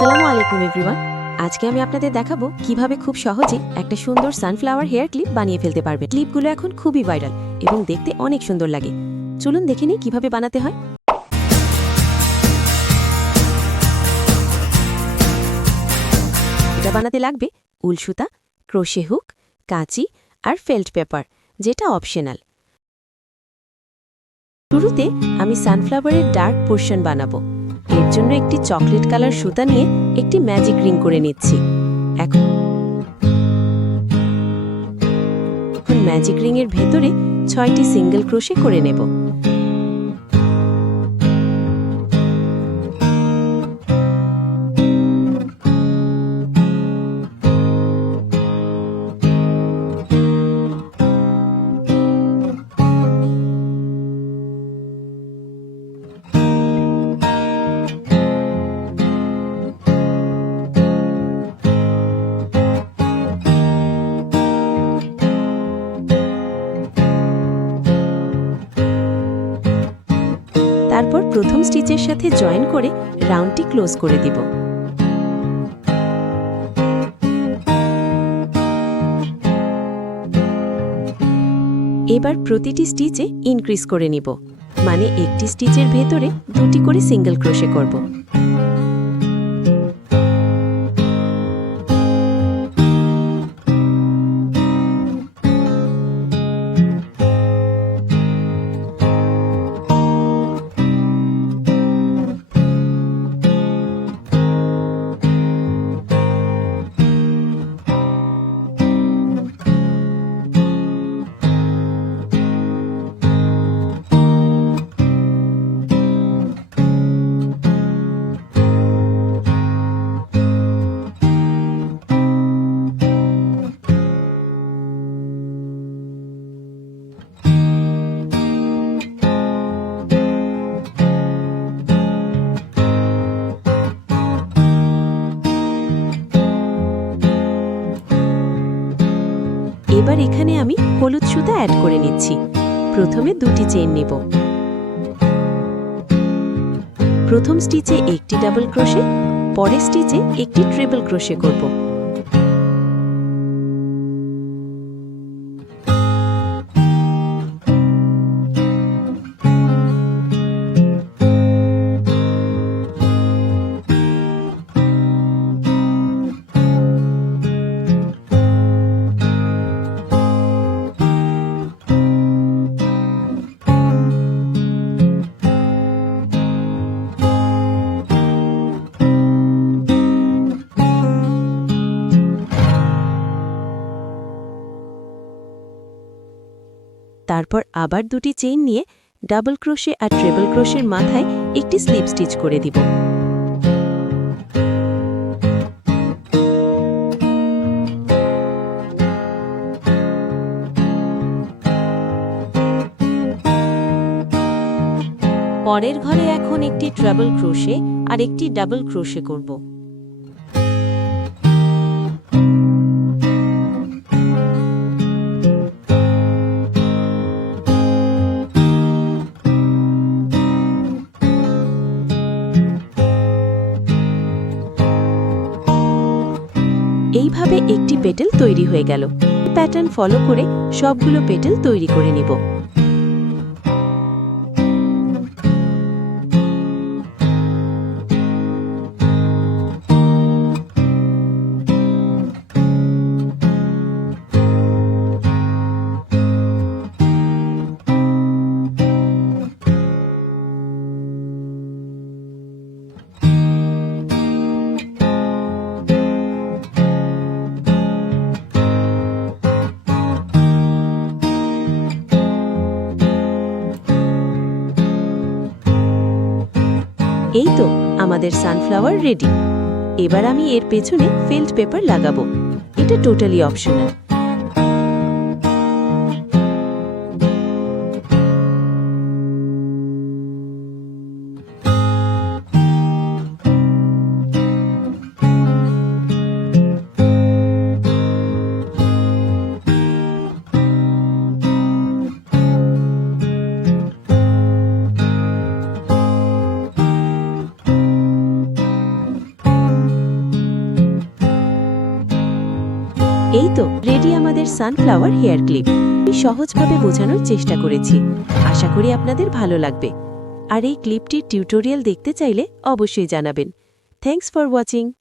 আসসালামু আলাইকুম এভরিওয়ান। আজকে আমি আপনাদের দেখাবো কিভাবে খুব সহজে একটা সুন্দর সানফ্লাওয়ার হেয়ার ক্লিপ বানিয়ে ফেলতে পারবে। ক্লিপগুলো এখন খুবই ভাইরাল এবং দেখতে অনেক সুন্দর লাগে। চলুন দেখে নিই কিভাবে বানাতে হয়। এটা বানাতে লাগবে উল সুতা, ক্রোশে হুক, কাঁচি আর ফেল্ট পেপার, যেটা অপশনাল। শুরুতে আমি সানফ্লাওয়ারের ডার্ক পোর্শন বানাবো। এর জন্য একটি চকলেট কালার সুতা নিয়ে একটি ম্যাজিক রিং করে নিচ্ছি। এখন ম্যাজিক রিং এর ভেতরে 6টি সিঙ্গেল ক্রোশে করে নেব। তারপর প্রথম স্টিচের সাথে জয়েন করে রাউন্ডটি ক্লোজ করে দিব। এবার প্রতিটি স্টিচে ইনক্রিজ করে নিব, মানে একটি স্টিচের ভেতরে 2টি করে সিঙ্গেল ক্রোশে করব। এবার এখানে আমি হলুদ সুতা অ্যাড করে নিচ্ছি। প্রথমে 2টি চেইন নেব। প্রথম স্টিচে একটি ডাবল ক্রোশে, পরের স্টিচে একটি ট্রিপল ক্রোশে করব। তারপর আবার 2টি চেইন নিয়ে ডাবল ক্রোশে আর ট্রিপল ক্রোশের মাথায় একটি স্লিপ স্টিচ করে দিব। পরের ঘরে এখন একটি ট্রিপল ক্রোশে আর একটি ডাবল ক্রোশে করব। এইভাবে একটি পেটেল তৈরি হয়ে গেল। প্যাটার্ন ফলো করে সবগুলো পেটেল তৈরি করে নিব। এই তো আমাদের সানফ্লাওয়ার রেডি। এবার আমি এর পেছনে ফেল্ট পেপার লাগাবো। এটা টোটালি অপশনাল। এই তো রেডি আমাদের সানফ্লাওয়ার হেয়ার ক্লিপ। আমি সহজভাবে বোঝানোর চেষ্টা করেছি, আশা করি আপনাদের ভালো লাগবে। আর এই ক্লিপটির টিউটোরিয়াল দেখতে চাইলে অবশ্যই জানাবেন। Thanks for watching.